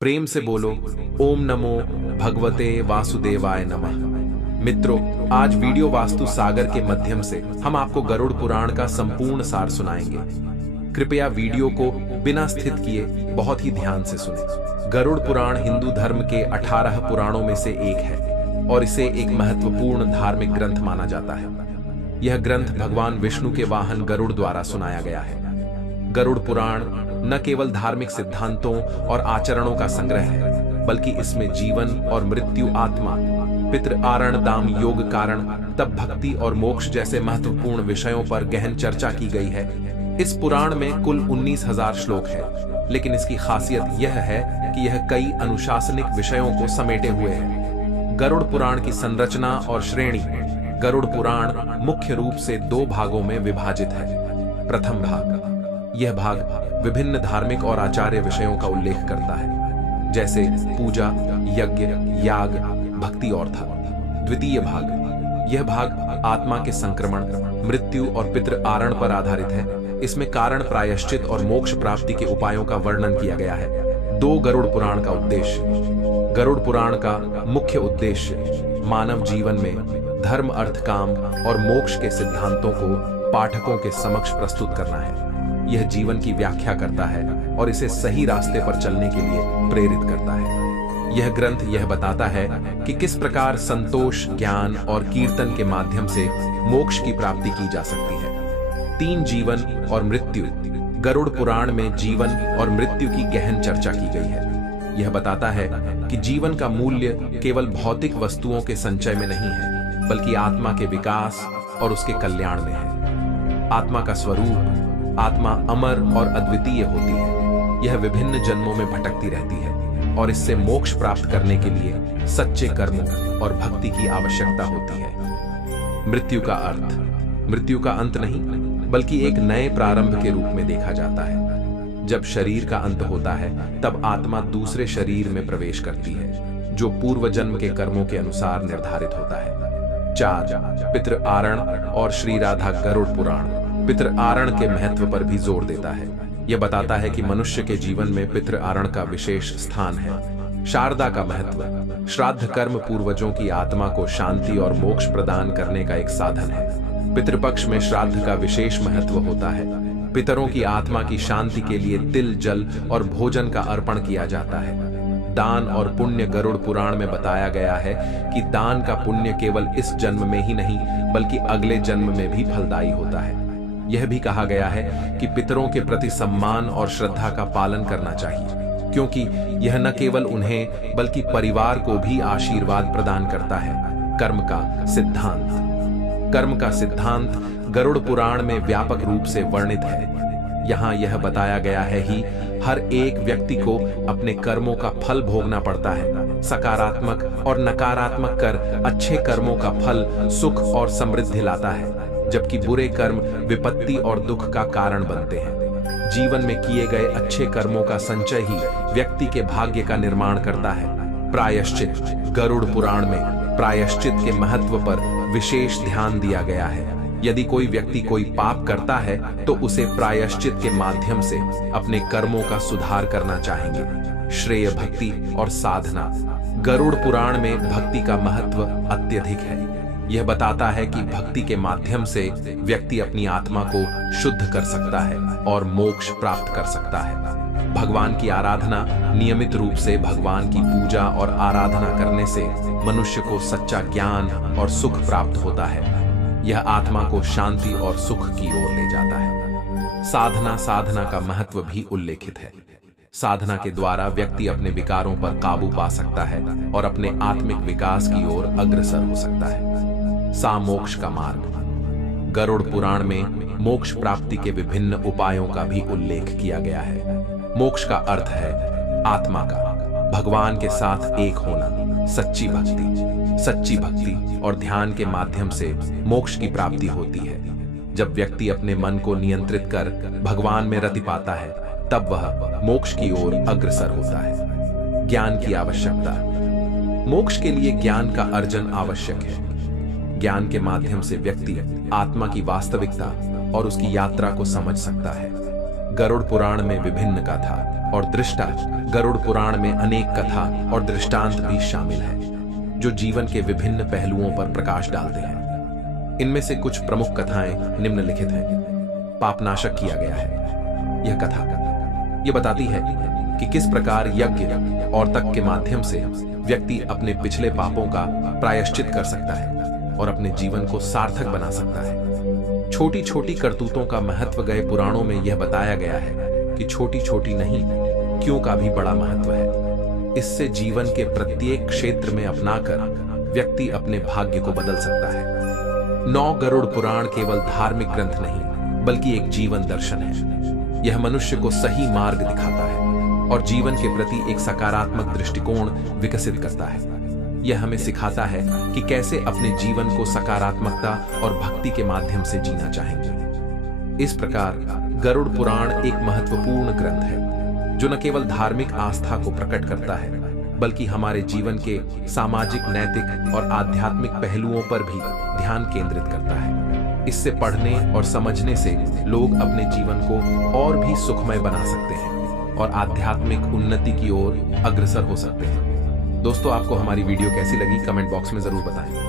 प्रेम से बोलो ओम नमो भगवते वासुदेवाय नमः। मित्रों, आज वीडियो वास्तु सागर के माध्यम से हम आपको गरुड़ पुराण का संपूर्ण सार सुनाएंगे। कृपया वीडियो को बिना स्थित किए बहुत ही ध्यान से सुनें। गरुड़ पुराण हिंदू धर्म के 18 पुराणों में से एक है और इसे एक महत्वपूर्ण धार्मिक ग्रंथ माना जाता है। यह ग्रंथ भगवान विष्णु के वाहन गरुड़ द्वारा सुनाया गया है। गरुड़ पुराण न केवल धार्मिक सिद्धांतों और आचरणों का संग्रह है, बल्कि इसमें जीवन और मृत्यु, आत्मा, पितृ, आरण, दाम, योग, कारण, तप, भक्ति और मोक्ष जैसे महत्वपूर्ण विषयों पर गहन चर्चा की गई है। इस पुराण में कुल 19,000 श्लोक है, लेकिन इसकी खासियत यह है कि यह कई अनुशासनिक विषयों को समेटे हुए है। गरुड़ पुराण की संरचना और श्रेणी। गरुड़ पुराण मुख्य रूप से 2 भागों में विभाजित है। प्रथम भाग। यह भाग विभिन्न धार्मिक और आचार्य विषयों का उल्लेख करता है, जैसे पूजा, यज्ञ, याग, भक्ति और धर्म। द्वितीय भाग। यह भाग आत्मा के संक्रमण, मृत्यु और पितृ आरण पर आधारित है। इसमें कारण, प्रायश्चित और मोक्ष प्राप्ति के उपायों का वर्णन किया गया है। 2 गरुड़ पुराण का उद्देश्य। गरुड़ पुराण का मुख्य उद्देश्य मानव जीवन में धर्म, अर्थ, काम और मोक्ष के सिद्धांतों को पाठकों के समक्ष प्रस्तुत करना है। यह जीवन की व्याख्या करता है और इसे सही रास्ते पर चलने के लिए प्रेरित करता है। यह ग्रंथ यह बताता है कि किस प्रकार संतोष, ज्ञान और कीर्तन के माध्यम से मोक्ष की प्राप्ति की जा सकती है। 3 जीवन और मृत्यु। गरुड़ पुराण में जीवन और मृत्यु की गहन चर्चा की गई है। यह बताता है कि जीवन का मूल्य केवल भौतिक वस्तुओं के संचय में नहीं है, बल्कि आत्मा के विकास और उसके कल्याण में है। आत्मा का स्वरूप। आत्मा अमर और अद्वितीय होती है। यह विभिन्न जन्मों में भटकती रहती है और इससे मोक्ष प्राप्त करने के लिए सच्चे कर्मों और भक्ति की आवश्यकता होती है। मृत्यु का अर्थ। मृत्यु का अंत नहीं, बल्कि एक नए प्रारंभ के रूप में देखा जाता है। जब शरीर का अंत होता है, तब आत्मा दूसरे शरीर में प्रवेश करती है, जो पूर्व जन्म के कर्मों के अनुसार निर्धारित होता है। 4 पितृ आरण और श्री राधा। गरुड़ पुराण पितृ आरण के महत्व पर भी जोर देता है। यह बताता है कि मनुष्य के जीवन में पितृ आरण का विशेष स्थान है। शारदा का महत्व। श्राद्ध कर्म पूर्वजों की आत्मा को शांति और मोक्ष प्रदान करने का एक साधन है। पितृपक्ष में श्राद्ध का विशेष महत्व होता है। पितरों की आत्मा की शांति के लिए तिल, जल और भोजन का अर्पण किया जाता है। दान और पुण्य। गरुड़ पुराण में बताया गया है कि दान का पुण्य केवल इस जन्म में ही नहीं, बल्कि अगले जन्म में भी फलदायी होता है। यह भी कहा गया है कि पितरों के प्रति सम्मान और श्रद्धा का पालन करना चाहिए, क्योंकि यह न केवल उन्हें बल्कि परिवार को भी आशीर्वाद प्रदान करता है। कर्म का सिद्धांत। कर्म का सिद्धांत गरुड़ पुराण में व्यापक रूप से वर्णित है। यहाँ यह बताया गया है कि हर एक व्यक्ति को अपने कर्मों का फल भोगना पड़ता है। सकारात्मक और नकारात्मक कर। अच्छे कर्मों का फल सुख और समृद्धि लाता है, जबकि बुरे कर्म विपत्ति और दुख का कारण बनते हैं। जीवन में किए गए अच्छे कर्मों का संचय ही व्यक्ति के भाग्य का निर्माण करता है। प्रायश्चित। गरुड़ पुराण में प्रायश्चित के महत्व पर विशेष ध्यान दिया गया है। यदि कोई व्यक्ति कोई पाप करता है, तो उसे प्रायश्चित के माध्यम से अपने कर्मों का सुधार करना चाहेंगे। श्रेय, भक्ति और साधना। गरुड़ पुराण में भक्ति का महत्व अत्यधिक है। यह बताता है कि भक्ति के माध्यम से व्यक्ति अपनी आत्मा को शुद्ध कर सकता है और मोक्ष प्राप्त कर सकता है। भगवान की आराधना। नियमित रूप से भगवान की पूजा और आराधना करने से मनुष्य को सच्चा ज्ञान और सुख प्राप्त होता है। यह आत्मा को शांति और सुख की ओर ले जाता है। साधना। साधना का महत्व भी उल्लेखित है। साधना के द्वारा व्यक्ति अपने विकारों पर काबू पा सकता है और अपने आत्मिक विकास की ओर अग्रसर हो सकता है। मोक्ष का मार्ग। गरुड़ पुराण में मोक्ष प्राप्ति के विभिन्न उपायों का भी उल्लेख किया गया है। मोक्ष का अर्थ है आत्मा का भगवान के साथ एक होना। सच्ची भक्ति। सच्ची भक्ति और ध्यान के माध्यम से मोक्ष की प्राप्ति होती है। जब व्यक्ति अपने मन को नियंत्रित कर भगवान में रति पाता है, तब वह मोक्ष की ओर अग्रसर होता है। ज्ञान की आवश्यकता। मोक्ष के लिए ज्ञान का अर्जन आवश्यक है। ज्ञान के माध्यम से व्यक्ति आत्मा की वास्तविकता और उसकी यात्रा को समझ सकता है। गरुड़ पुराण में विभिन्न कथा और दृष्टा गरुड़ पुराण में अनेक कथा और दृष्टांत भी शामिल है जो जीवन के विभिन्न पहलुओं पर प्रकाश डालते हैं। इनमें से कुछ प्रमुख कथाएं निम्नलिखित हैं। पापनाशक किया गया है। यह कथा यह बताती है कि किस प्रकार यज्ञ और तप के माध्यम से व्यक्ति अपने पिछले पापों का प्रायश्चित कर सकता है और अपने जीवन को सार्थक बना सकता है। छोटी छोटी करतूतों का महत्व गए पुराणों में यह बताया गया है कि छोटी छोटी नहीं, क्यों का भी बड़ा महत्व है। इससे जीवन के प्रत्येक क्षेत्र में अपनाकर व्यक्ति अपने भाग्य को बदल सकता है। 9 गरुड़ पुराण केवल धार्मिक ग्रंथ नहीं बल्कि एक जीवन दर्शन है। यह मनुष्य को सही मार्ग दिखाता है और जीवन के प्रति एक सकारात्मक दृष्टिकोण विकसित करता है। यह हमें सिखाता है कि कैसे अपने जीवन को सकारात्मकता और भक्ति के माध्यम से जीना चाहेंगे। इस प्रकार गरुड़ पुराण एक महत्वपूर्ण ग्रंथ है जो न केवल धार्मिक आस्था को प्रकट करता है बल्कि हमारे जीवन के सामाजिक, नैतिक और आध्यात्मिक पहलुओं पर भी ध्यान केंद्रित करता है। इससे पढ़ने और समझने से लोग अपने जीवन को और भी सुखमय बना सकते हैं और आध्यात्मिक उन्नति की ओर अग्रसर हो सकते हैं। दोस्तों, आपको हमारी वीडियो कैसी लगी कमेंट बॉक्स में जरूर बताएं।